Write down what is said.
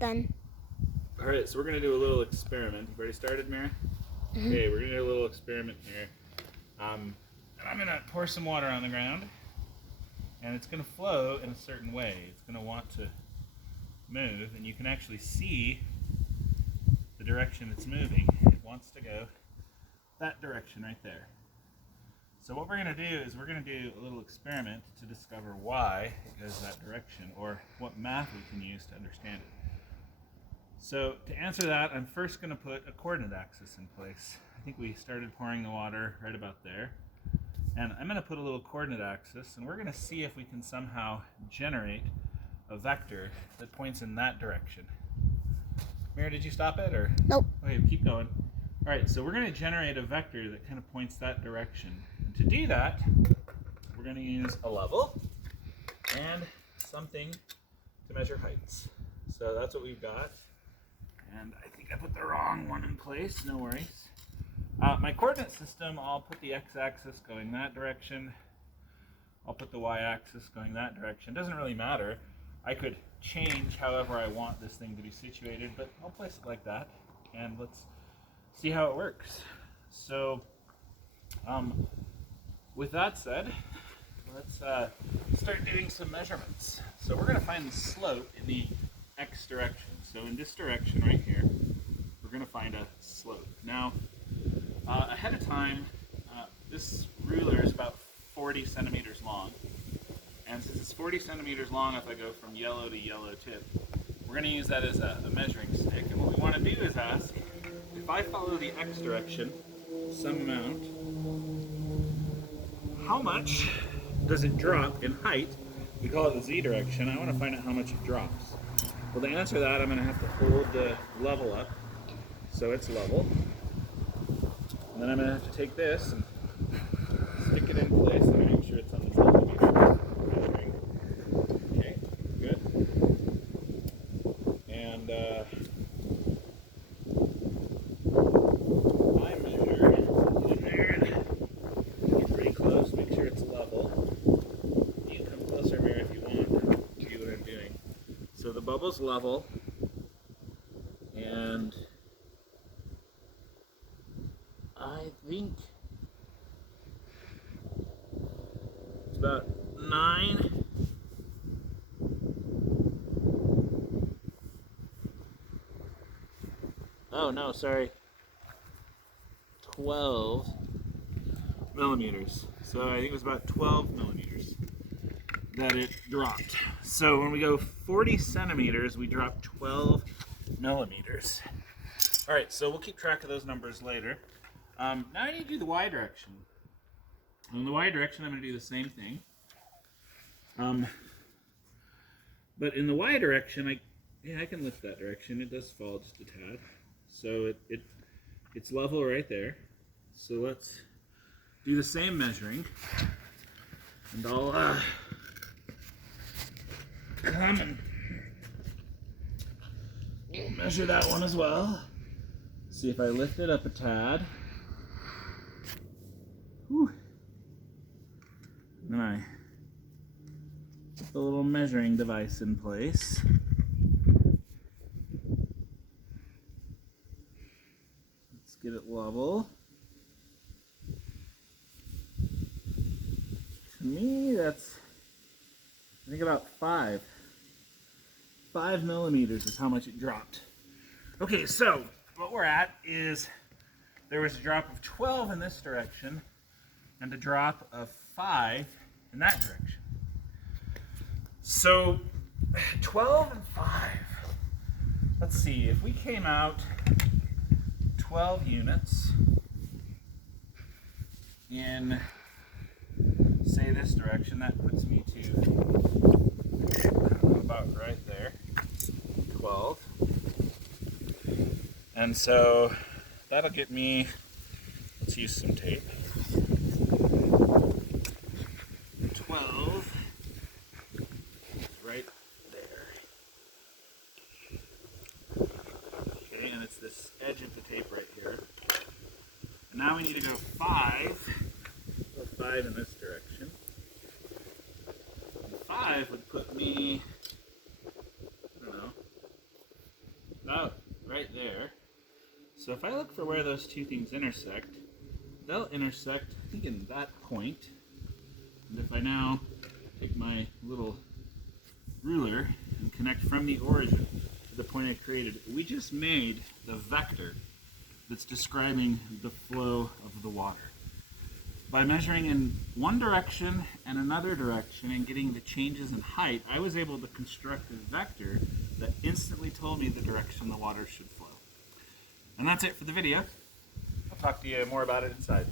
done. Alright, so we're going to do a little experiment. You've already started, Mary? Okay, we're going to do a little experiment here. And I'm going to pour some water on the ground. And it's going to flow in a certain way. It's going to want to move. And you can actually see the direction it's moving. It wants to go that direction right there. So what we're going to do is we're going to do a little experiment to discover why it goes that direction, or what math we can use to understand it. So to answer that, I'm first going to put a coordinate axis in place. I think we started pouring the water right about there. And I'm going to put a little coordinate axis, and we're going to see if we can somehow generate a vector that points in that direction. Mary, did you stop it, or? Nope. Okay, keep going. All right, so we're going to generate a vector that kind of points that direction. And to do that, we're going to use a level and something to measure heights. So that's what we've got. And I think I put the wrong one in place, no worries. My coordinate system, I'll put the x-axis going that direction. I'll put the y-axis going that direction. Doesn't really matter. I could change however I want this thing to be situated, but I'll place it like that. And let's see how it works. So, with that said, let's start doing some measurements. So we're going to find the slope in the x direction. So in this direction right here, we're going to find a slope. Now, ahead of time, this ruler is about 40 centimeters long. And since it's 40 centimeters long, if I go from yellow to yellow tip, we're going to use that as a measuring stick. And what we want to do is ask, if I follow the x direction some amount, how much does it drop in height? We call it the z direction. I want to find out how much it drops. Well, to answer that, I'm going to have to hold the level up so it's level. And then I'm going to have to take this and stick it in place and make sure it's on the millimeter measuring. Okay, good. And I measure in there and get pretty close, make sure it's level. You can come closer, Mary, if you want. See what I'm doing. So the bubble's level, and I think it's about 9. Oh no, sorry. 12 millimeters. So I think it was about 12 millimeters that it dropped. So when we go 40 centimeters, we drop 12 millimeters. All right, so we'll keep track of those numbers later. Now I need to do the y direction. In the y direction, I'm going to do the same thing. But in the y direction, I can lift that direction. It does fall just a tad. So it's level right there. So let's do the same measuring. And I'll come and we'll measure that one as well. See if I lift it up a tad. Whew. Then I put the little measuring device in place. Let's get it level. To me, that's, I think, about 5 millimeters is how much it dropped. Okay, so what we're at is there was a drop of 12 in this direction and a drop of 5 in that direction. So 12 and 5. Let's see, if we came out 12 units in, say, this direction, that puts me to about right there, 12. And so that'll get me, let's use some tape, 12 right there. Okay, and it's this edge of the tape right here. And now we need to go 5. Go 5 in this direction. And 5 would put me, I don't know, right there. So if I look for where those two things intersect, they'll intersect, I think, in that point. And if I now take my little ruler and connect from the origin to the point I created, we just made the vector that's describing the flow of the water. By measuring in one direction and another direction and getting the changes in height, I was able to construct a vector that instantly told me the direction the water should flow. And that's it for the video. I'll talk to you more about it inside.